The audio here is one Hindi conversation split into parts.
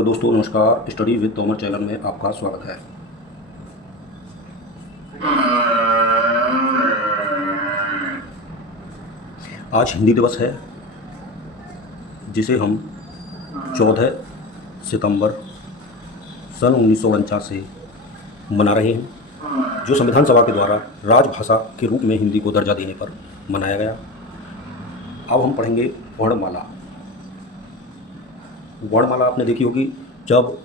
तो दोस्तों नमस्कार, स्टडी विद तोमर चैनल में आपका स्वागत है। आज हिंदी दिवस है, जिसे हम 14 सितंबर सन 1949 से मना रहे हैं, जो संविधान सभा के द्वारा राजभाषा के रूप में हिंदी को दर्जा देने पर मनाया गया। अब हम पढ़ेंगे वर्णमाला। वर्णमाला आपने देखी होगी, जब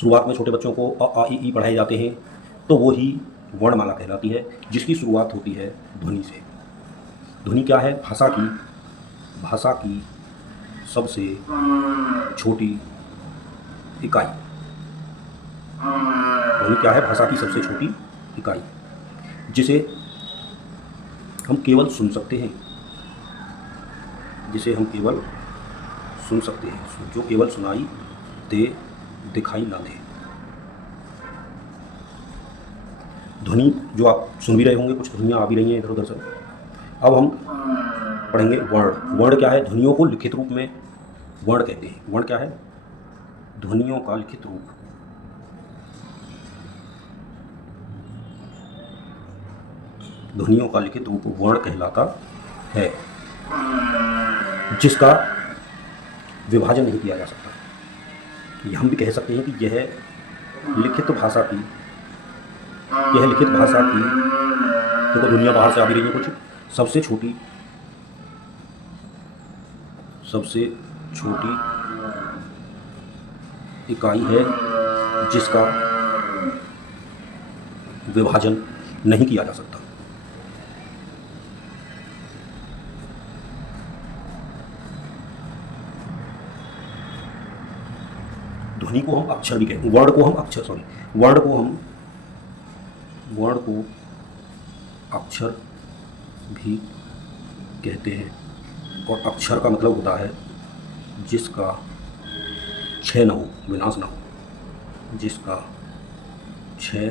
शुरुआत में छोटे बच्चों को अ आ इ ई पढ़ाए जाते हैं तो वो ही वर्णमाला कहलाती है, जिसकी शुरुआत होती है ध्वनि से। ध्वनि क्या है? भाषा की सबसे छोटी इकाई। ध्वनि क्या है? भाषा की सबसे छोटी इकाई, जिसे हम केवल सुन सकते हैं, जो केवल सुनाई दे, दिखाई ना दे। ध्वनि जो आप सुन भी रहे होंगे, कुछ ध्वनियाँ आ भी रही हैं इधर उधर से। अब हम पढ़ेंगे वर्ण। वर्ण क्या है? ध्वनियों को लिखित रूप में वर्ण कहते हैं। वर्ण क्या है? ध्वनियों का लिखित रूप। ध्वनियों का लिखित रूप वर्ण कहलाता है, जिसका विभाजन नहीं किया जा सकता। हम भी कह सकते हैं कि यह लिखित भाषा की देखो दुनिया बाहर से आ भी रही है, कुछ सबसे छोटी इकाई है, जिसका विभाजन नहीं किया जा सकता। ध्वनि को हम अक्षर भी कहते हैं। वर्ण को अक्षर भी कहते हैं। और अक्षर का मतलब होता है जिसका क्षय न हो, विनाश न हो, जिसका क्षय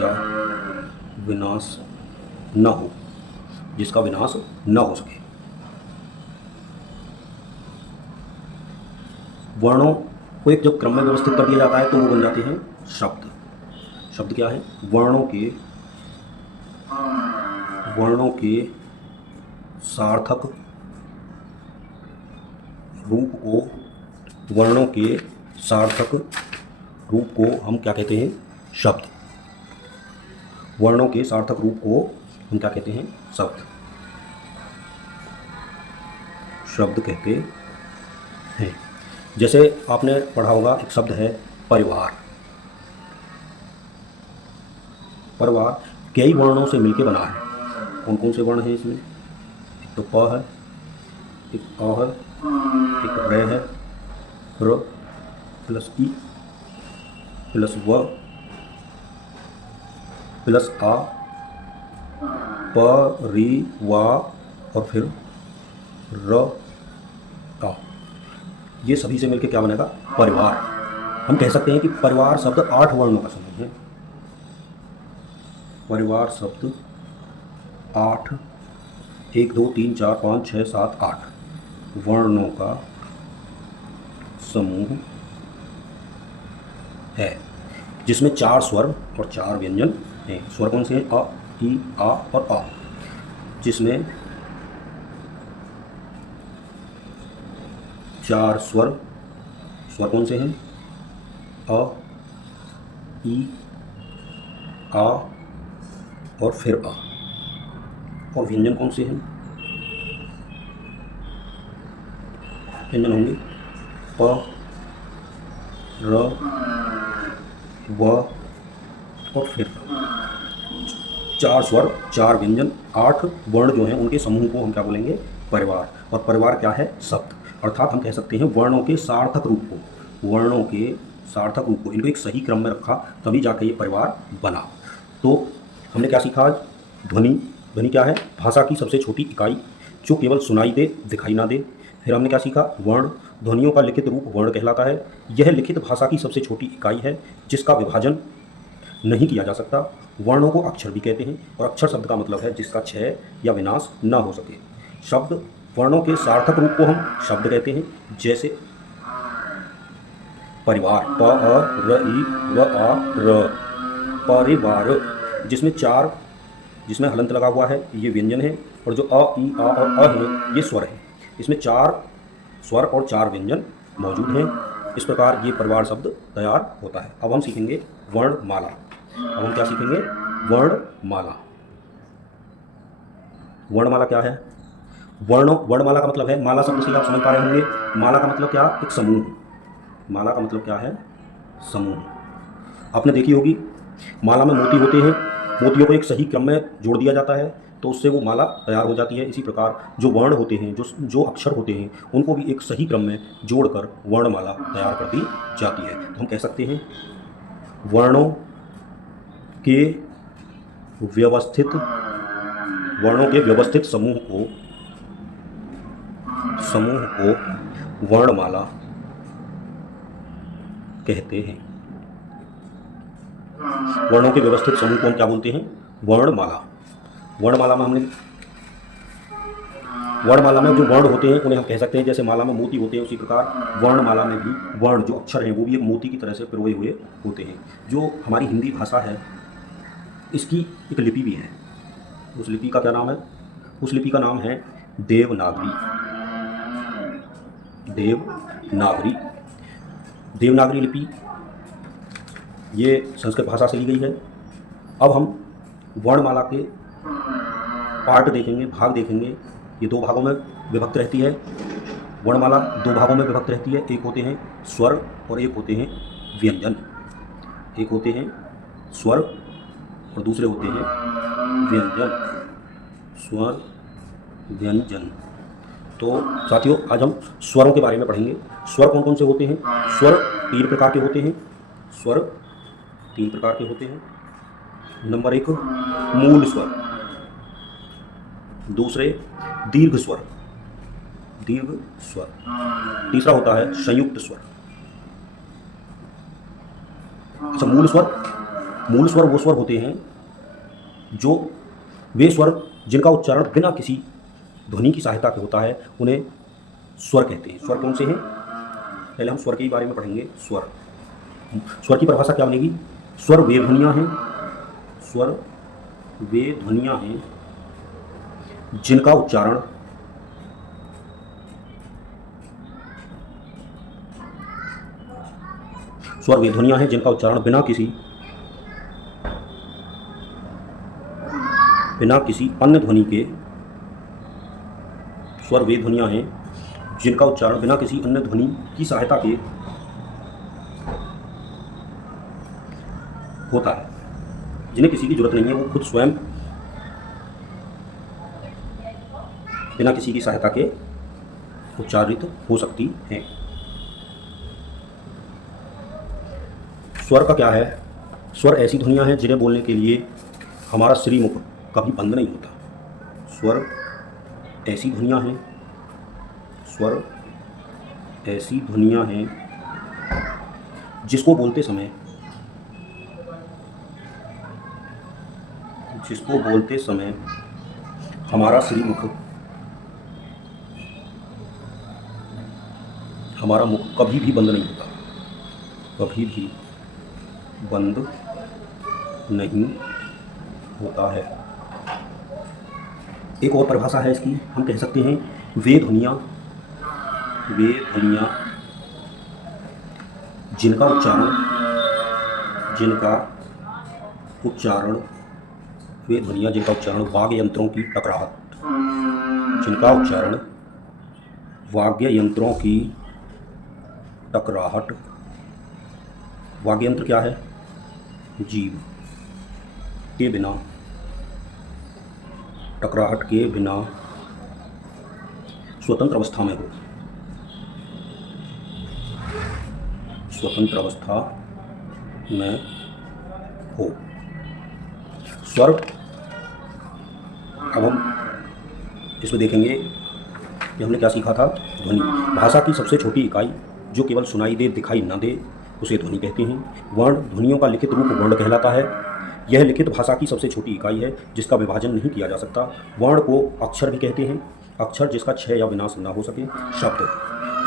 या विनाश न हो, जिसका विनाश न हो सके। वर्णों को एक जब क्रम में व्यवस्थित कर दिया जाता है तो वो बन जाते हैं शब्द। शब्द क्या है? वर्णों के सार्थक रूप को हम क्या कहते हैं? शब्द। वर्णों के सार्थक रूप को हम क्या कहते हैं? शब्द कहते हैं। जैसे आपने पढ़ा होगा, एक शब्द है परिवार। परिवार कई वर्णों से मिलकर बना है। कौन कौन से वर्ण हैं इसमें? एक तो प है, एक अ है, एक रे है, र प्लस ई प्लस व प्लस आ, प री वा और फिर र आ। ये सभी से मिलकर क्या बनेगा? परिवार। हम कह सकते हैं कि परिवार शब्द 8 वर्णों का समूह है। परिवार शब्द 8, 1 2 3 4 5 6 7 8 वर्णों का समूह है, जिसमें 4 स्वर और 4 व्यंजन हैं। स्वर कौन से हैं? अ, ई, आ और आ। जिसमें 4 स्वर कौन से हैं? अ, ई, आ और फिर आ। और व्यंजन कौन से हैं? व्यंजन होंगे प, र, व और फिर 4 स्वर 4 व्यंजन 8 वर्ण जो हैं, उनके समूह को हम क्या बोलेंगे? परिवार। और परिवार क्या है? शब्द। अर्थात हम कह सकते हैं वर्णों के सार्थक रूप को इनको एक सही क्रम में रखा, तभी जाके ये परिवार बना। तो हमने क्या सीखा आज? ध्वनि क्या है? भाषा की सबसे छोटी इकाई, जो केवल सुनाई दे, दिखाई ना दे। फिर हमने क्या सीखा? वर्ण। ध्वनियों का लिखित रूप वर्ण कहलाता है। यह लिखित भाषा की सबसे छोटी इकाई है, जिसका विभाजन नहीं किया जा सकता। वर्णों को अक्षर भी कहते हैं, और अक्षर शब्द का मतलब है जिसका क्षय या विनाश न हो सके। शब्द वर्णों के सार्थक रूप को हम शब्द कहते हैं। जैसे परिवार, प अ र ई व आ र, परिवार, जिसमें हलंत लगा हुआ है ये व्यंजन है, और जो अ ई आ और अ है ये स्वर है। इसमें 4 स्वर और 4 व्यंजन मौजूद हैं। इस प्रकार ये परिवार शब्द तैयार होता है। अब हम सीखेंगे वर्णमाला। अब हम क्या सीखेंगे? वर्णमाला। वर्णमाला क्या है? वर्णमाला का मतलब है, माला शब्द से आप समझ पा रहे होंगे, माला का मतलब क्या? एक समूह। माला का मतलब क्या है? समूह। आपने देखी होगी माला में मोती होते हैं, मोतियों को एक सही क्रम में जोड़ दिया जाता है तो उससे वो माला तैयार हो जाती है। इसी प्रकार जो वर्ण होते हैं, जो अक्षर होते हैं, उनको भी एक सही क्रम में जोड़कर वर्णमाला तैयार कर दी जाती है। तो हम कह सकते हैं वर्णों के व्यवस्थित समूह को वर्णमाला कहते हैं। वर्णों के व्यवस्थित समूह को हम क्या बोलते हैं? वर्णमाला। वर्णमाला में जो वर्ण होते हैं उन्हें हम कह सकते हैं, जैसे माला में मोती होते हैं उसी प्रकार वर्णमाला में भी वर्ण जो अक्षर हैं वो भी एक मोती की तरह से पिरोए हुए होते हैं। जो हमारी हिंदी भाषा है इसकी एक लिपि भी है। उस लिपि का क्या नाम है? उस लिपि का नाम है देवनागरी। देवनागरी लिपि ये संस्कृत भाषा से ली गई है। अब हम वर्णमाला के पार्ट देखेंगे, भाग देखेंगे। ये 2 भागों में विभक्त रहती है। वर्णमाला 2 भागों में विभक्त रहती है। एक होते हैं स्वर और एक होते हैं व्यंजन। एक होते हैं स्वर और दूसरे होते हैं व्यंजन। स्वर, व्यंजन। तो साथियों आज हम स्वरों के बारे में पढ़ेंगे। स्वर कौन कौन से होते हैं? स्वर 3 प्रकार के होते हैं। स्वर 3 प्रकार के होते हैं। नंबर 1 मूल स्वर, दूसरे दीर्घ स्वर, तीसरा होता है संयुक्त स्वर। अच्छा, मूल स्वर वो स्वर होते हैं जो वे स्वर जिनका उच्चारण बिना किसी ध्वनि की सहायता के होता है, उन्हें स्वर कहते हैं। स्वर कौन से हैं? पहले हम स्वर के बारे में पढ़ेंगे। स्वर की परिभाषा क्या बनेगी? स्वर वे ध्वनियाँ हैं जिनका उच्चारण बिना किसी अन्य ध्वनि के स्वर वे ध्वनियाँ हैं जिनका उच्चारण बिना किसी अन्य ध्वनि की सहायता के होता है, जिन्हें किसी की जरूरत नहीं है, वो खुद स्वयं बिना किसी की सहायता के उच्चारित हो सकती हैं। स्वर का क्या है? स्वर ऐसी ध्वनियाँ हैं जिन्हें बोलने के लिए हमारा श्रीमुख कभी बंद नहीं होता। स्वर ऐसी ध्वनियाँ हैं जिसको बोलते समय हमारा मुख कभी भी बंद नहीं होता है। एक और परिभाषा है इसकी, हम कह सकते हैं वे ध्वनियाँ जिनका उच्चारण वाग्य यंत्रों की टकराहट। वाग्य यंत्र क्या है? जीभ के बिना, टकराहट के बिना स्वतंत्र अवस्था में हो। स्वर, अब हम इसमें देखेंगे कि हमने क्या सीखा था। ध्वनि भाषा की सबसे छोटी इकाई जो केवल सुनाई दे, दिखाई न दे, उसे ध्वनि कहते हैं। वर्ण ध्वनियों का लिखित रूप वर्ण कहलाता है। यह लिखित भाषा की सबसे छोटी इकाई है जिसका विभाजन नहीं किया जा सकता। वर्ण को अक्षर भी कहते हैं। अक्षर जिसका क्षय या विनाश न हो सके।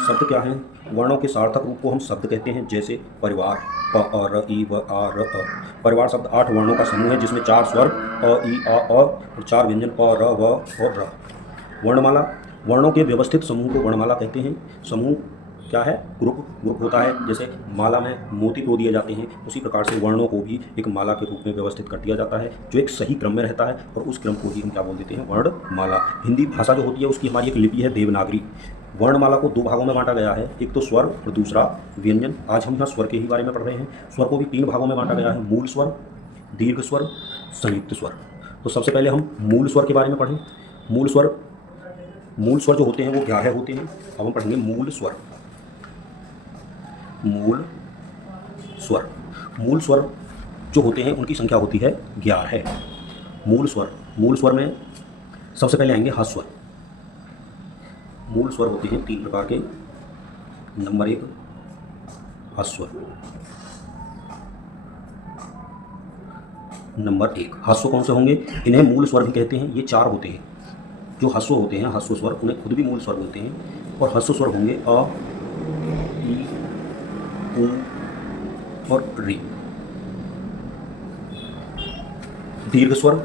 शब्द क्या हैं? वर्णों के सार्थक रूप को हम शब्द कहते हैं, जैसे परिवार, प र ई व आ र अ। परिवार शब्द 8 वर्णों का समूह है जिसमें 4 स्वर अ ई आ और 4 व्यंजन प र व और र। वर्णमाला, वर्णों के व्यवस्थित समूह को वर्णमाला कहते हैं। समूह क्या है? ग्रुप होता है। जैसे माला में मोती तो दिए जाते हैं, उसी प्रकार से वर्णों को भी एक माला के रूप में व्यवस्थित कर दिया जाता है, जो एक सही क्रम में रहता है, और उस क्रम को ही हम क्या बोल देते हैं? वर्णमाला। हिंदी भाषा जो होती है उसकी हमारी एक लिपि है देवनागरी। वर्णमाला को 2 भागों में बांटा गया है, एक तो स्वर और दूसरा व्यंजन। आज हम यहाँ स्वर के ही बारे में पढ़ रहे हैं। स्वर को भी 3 भागों में बांटा गया है, मूल स्वर, दीर्घ स्वर, संयुक्त स्वर। तो सबसे पहले हम मूल स्वर के बारे में पढ़ें। मूल स्वर जो होते हैं वो 11 होते हैं। अब हम पढ़ेंगे मूल स्वर। मूल स्वर जो होते हैं उनकी संख्या होती है 11। मूल स्वर में सबसे पहले आएंगे ह्रस्व। मूल स्वर होते हैं 3 प्रकार के। नंबर 1 ह्रस्व। ह्रस्व कौन से होंगे? इन्हें मूल स्वर भी कहते हैं। ये 4 होते हैं जो ह्रस्व होते हैं, ह्रस्व स्वर, उन्हें खुद भी मूल स्वर बोलते हैं। और ह्रस्व स्वर होंगे अ, ई, उ और री। दीर्घ स्वर,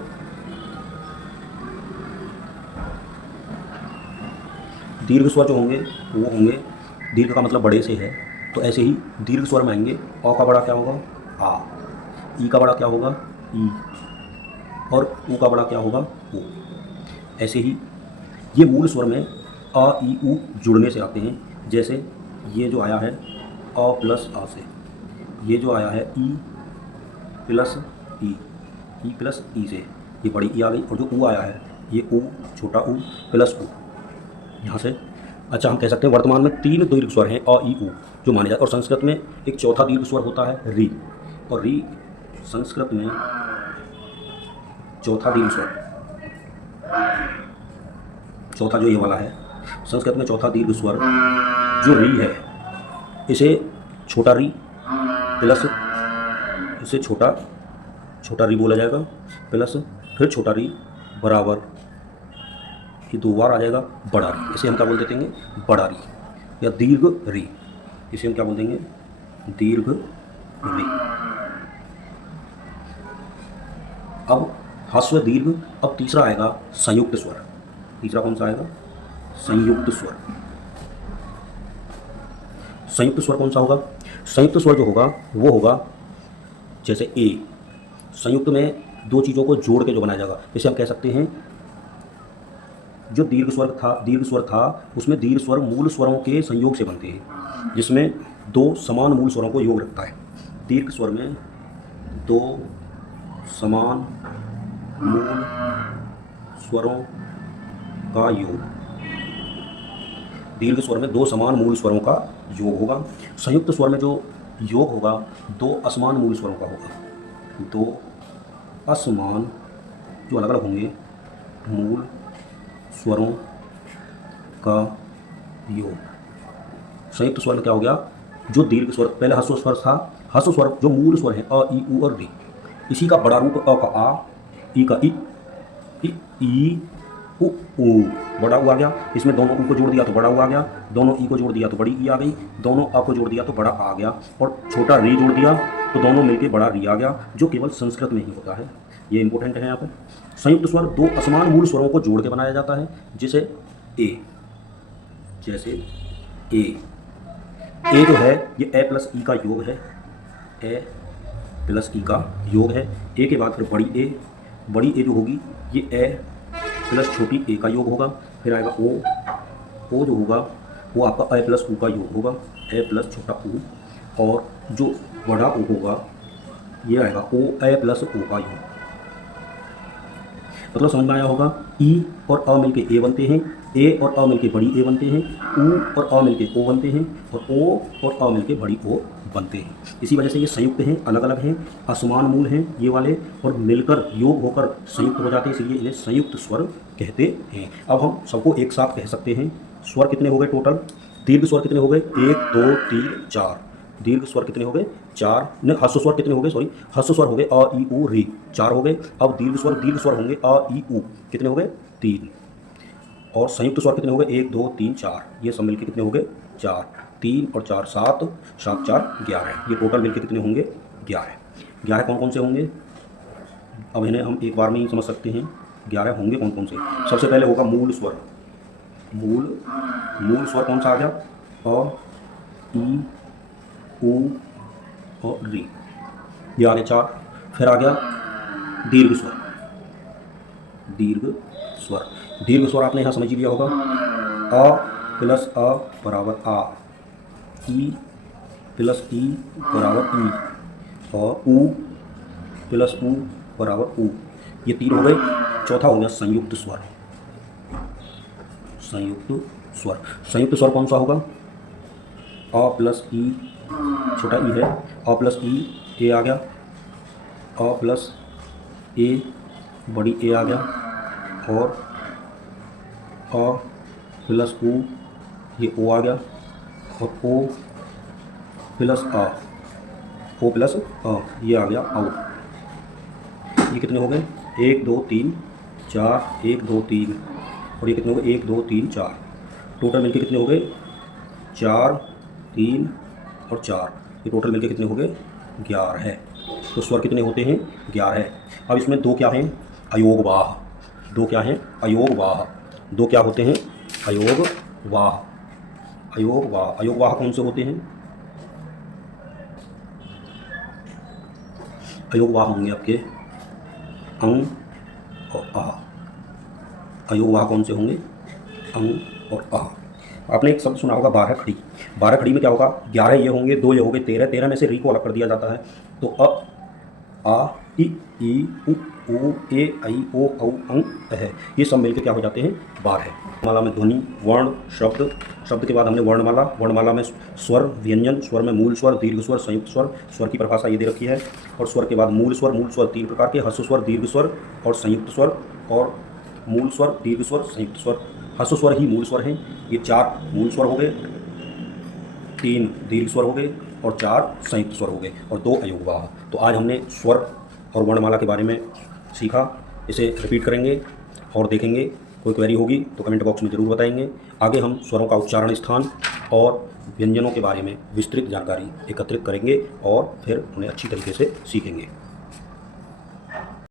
जो होंगे वो होंगे, दीर्घ का मतलब बड़े से है, तो ऐसे ही दीर्घ स्वर में आएंगे। अ का बड़ा क्या होगा? आ। ई का बड़ा क्या होगा? ई। और उ का बड़ा क्या होगा? उ। ऐसे ही ये मूल स्वर में अ, ई, उ जुड़ने से आते हैं। जैसे ये जो आया है अ प्लस आ से, ये जो आया है ई प्लस ई, प्लस ई से ये बड़ी ई आ गई, और जो उ आया है ये उ, छोटा उ प्लस उ, यहाँ से। अच्छा, हम कह सकते हैं वर्तमान में 3 दीर्घ स्वर हैं अ, ई, उ जो माने जाते हैं। और संस्कृत में एक चौथा दीर्घ स्वर होता है री। और री संस्कृत में चौथा दीर्घ स्वर, चौथा जो ये वाला है, संस्कृत में चौथा दीर्घ स्वर जो री है, इसे छोटा री प्लस, इसे छोटा री बोला जाएगा, प्लस फिर छोटा री बराबर, ये 2 बार आ जाएगा बड़ा री। इसे हम क्या बोल देते हैं? बड़ा री या दीर्घ री। इसे हम क्या बोल देंगे? दीर्घ री। अब ह्रस्व, दीर्घ। अब तीसरा आएगा संयुक्त स्वर। तीसरा कौन सा आएगा? संयुक्त स्वर। संयुक्त स्वर कौन सा होगा? संयुक्त स्वर जो होगा वो होगा जैसे ए। संयुक्त में 2 चीज़ों को जोड़ के जो बनाया जाएगा, इसे हम कह सकते हैं, जो दीर्घ स्वर था उसमें दीर्घ स्वर मूल स्वरों के संयोग से बनते हैं, जिसमें 2 समान मूल स्वरों को योग रखता है। दीर्घ स्वर में 2 समान मूल स्वरों का योग, दीर्घ स्वर में 2 समान मूल स्वरों का योग होगा। संयुक्त स्वर में जो योग होगा 2 असमान मूल स्वरों का होगा। 2 असमान जो अलग अलग होंगे मूल स्वरों का योग। संयुक्त स्वर में क्या हो गया? जो दीर्घ स्वर, पहले ह्रस्व स्वर था, ह्रस्व स्वर जो मूल स्वर है अ, ई, उ और री, इसी का बड़ा रूप अ का आ, ई का ई, उ, बड़ा उ आ गया। इसमें दोनों उ को जोड़ दिया तो बड़ा उ आ गया, दोनों ई को जोड़ दिया तो बड़ी ई आ गई, दोनों आ को जोड़ दिया तो बड़ा आ गया, और छोटा री जोड़ दिया तो दोनों मिलकर बड़ा री आ गया, जो केवल संस्कृत में ही होता है। ये इंपॉर्टेंट है यहाँ पर। संयुक्त स्वर 2 असमान मूल स्वरों को जोड़ के बनाया जाता है, जैसे ए। ए जो है ये ए प्लस ई का योग है, ए प्लस ई का योग है। ए के बाद फिर बड़ी ए जो होगी ये ए प्लस छोटी ए का योग होगा। फिर आएगा ओ जो होगा वो आपका ए प्लस उ का योग होगा, ए प्लस छोटा उ, और जो बड़ा ओ होगा ये आएगा ओ ए प्लस ओ का योग। मतलब समझ में आया होगा। ई और अ मिलके ए बनते हैं, ए और अ मिलके बड़ी ए बनते हैं, उ और अ मिलके ओ बनते हैं, और ओ और अ मिलके बड़ी ओ बनते हैं। इसी वजह से ये संयुक्त हैं, अलग अलग हैं, असमान मूल हैं ये वाले, और मिलकर योग होकर संयुक्त हो जाते हैं, इसलिए इन्हें संयुक्त स्वर कहते हैं। अब हम सबको एक साथ कह सकते हैं। स्वर कितने हो गए टोटल? दीर्घ स्वर कितने हो गए? 1 2 3 4। दीर्घ स्वर कितने हो गए? 4। नहीं, ह्रस्व स्वर कितने हो गए? सॉरी, ह्रस्व स्वर हो गए अ, ई, उ, री, 4 हो गए। अब दीर्घ स्वर होंगे अ, ई, उ, कितने हो गए? 3। और संयुक्त स्वर कितने हो गए? 1 2 3 4। ये सब मिलके कितने हो गए? 4, 3 और 4 7, 7 4 11। ये टोटल मिलके कितने होंगे? 11। 11 कौन कौन से होंगे? अब इन्हें हम एक बार में ही समझ सकते हैं। 11 होंगे कौन कौन से? सबसे पहले होगा मूल स्वर। मूल स्वर कौन सा आ गया? अ, ई, उ और री। ये आ गए 4। फिर आ गया दीर्घ स्वर। दीर्घ स्वर, दीर्घ स्वर आपने यहाँ समझ ही लिया होगा। अ प्लस अ बराबर आ, ई प्लस ई बराबर ई, और उ प्लस उ बराबर उ। ये 3 हो गए। चौथा हो गया संयुक्त स्वर। संयुक्त स्वर, संयुक्त स्वर कौन सा होगा? अ प्लस ई, छोटा ई है, अ प्लस ई, ए आ गया, अ प्लस ए, बड़ी ए आ गया, और अ प्लस उ, ये ओ आ गया, और ओ प्लस अ, ओ प्लस अ, ये आ गया औ। ये कितने हो गए? 1 2 3 4, 1 2 3, और ये कितने हो गए? 1 2 3 4। टोटल मिलके कितने हो गए? 4 3 और 4। ये टोटल मिलके कितने हो गए? 11 है। तो स्वर कितने होते हैं? 11। अब इसमें दो क्या हैं? अयोगवाह। दो क्या हैं? अयोगवाह। दो क्या होते हैं? अयोगवाह। अयोगवाह, अयोगवाह कौन से होते हैं? अयोगवाह होंगे आपके अंग और आह। अयोगवाह कौन से होंगे? अंग और आह। आपने एक शब्द सुना होगा 12 खड़ी। 12 खड़ी में क्या होगा? 11 ये होंगे, 2 ये हो गए 13। 13 में से री को अलग कर दिया जाता है। तो अ, आ, ई, उ, ए, ऐ, ओ, औ, अंग, अह, ये सब मिलकर क्या हो जाते हैं? 12। माला में ध्वनि, वर्ण, शब्द, शब्द के बाद हमने वर्णमाला, वर्णमाला में स्वर, व्यंजन, स्वर में मूल स्वर, दीर्घ स्वर, संयुक्त स्वर, स्वर की परिभाषा ये दे रखी है। और स्वर के बाद मूल स्वर 3 प्रकार के, ह्रस्व स्वर, दीर्घ स्वर और संयुक्त स्वर, और मूल स्वर, दीर्घ स्वर, संयुक्त स्वर। ह्रस्व स्वर ही मूल स्वर हैं। ये 4 मूल स्वर हो गए, 3 दीर्घ स्वर हो गए, और 4 संयुक्त स्वर हो गए, और 2 अयोगवाह। तो आज हमने स्वर और वर्णमाला के बारे में सीखा। इसे रिपीट करेंगे और देखेंगे। कोई क्वेरी होगी तो कमेंट बॉक्स में ज़रूर बताएंगे। आगे हम स्वरों का उच्चारण स्थान और व्यंजनों के बारे में विस्तृत जानकारी एकत्रित करेंगे और फिर उन्हें अच्छी तरीके से सीखेंगे।